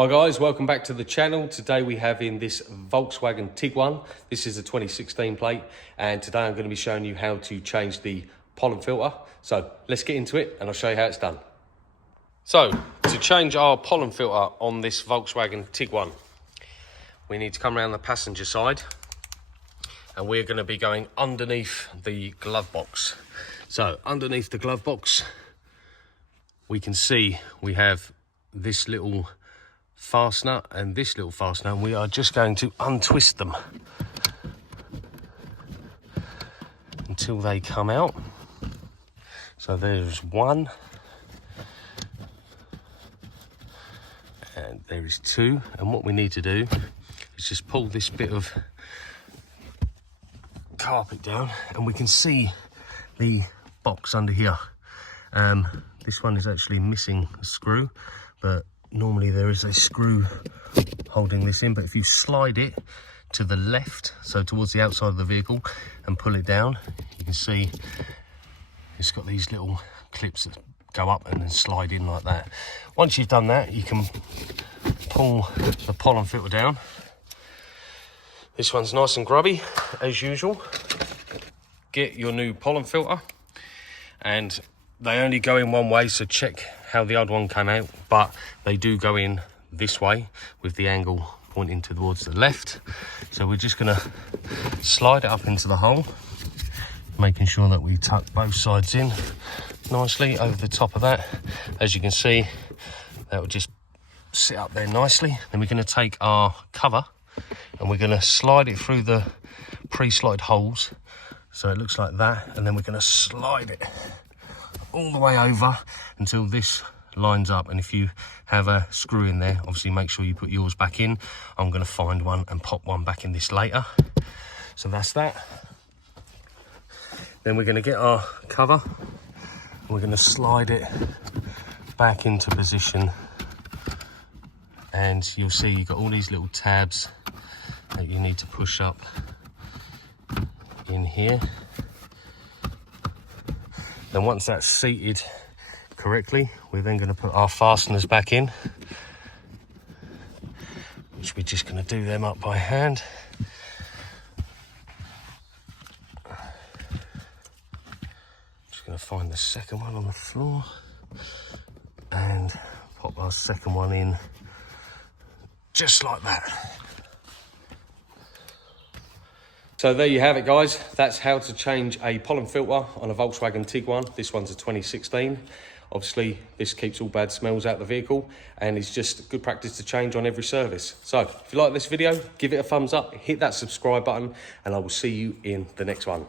Hi guys, welcome back to the channel. Today we have in this Volkswagen Tiguan. This is a 2016 plate, and today I'm going to be showing you how to change the pollen filter. So let's get into it and I'll show you how it's done. So to change our pollen filter on this Volkswagen Tiguan, we need to come around the passenger side and we're going to be going underneath the glove box. So underneath the glove box, we can see we have this little fastener and this little fastener, and we are just going to untwist them until they come out. So there's one, and there is two, and what we need to do is just pull this bit of carpet down and we can see the box under here. This one is actually missing a screw, but normally there is a screw holding this in, but if you slide it to the left, so towards the outside of the vehicle, and pull it down, you can see it's got these little clips that go up and then slide in like that. Once you've done that, you can pull the pollen filter down. This one's nice and grubby as usual. Get your new pollen filter, and they only go in one way, so check how the old one came out, but they do go in this way with the angle pointing towards the left. So we're just going to slide it up into the hole, making sure that we tuck both sides in nicely over the top of that. As you can see, that will just sit up there nicely. Then we're going to take our cover and we're going to slide it through the pre-slide holes, so it looks like that, and then we're going to slide it all the way over until this lines up. And if you have a screw in there, obviously make sure you put yours back in. I'm going to find one and pop one back in this later. So that's that. Then we're going to get our cover and we're going to slide it back into position, and you'll see you've got all these little tabs that you need to push up in here. Then once that's seated correctly, we're then going to put our fasteners back in, which we're just going to do them up by hand. Just going to find the second one on the floor and pop our second one in just like that. So there you have it guys, that's how to change a pollen filter on a Volkswagen Tiguan. This one's a 2016. Obviously this keeps all bad smells out of the vehicle, and it's just good practice to change on every service. So if you like this video, give it a thumbs up, hit that subscribe button, and I will see you in the next one.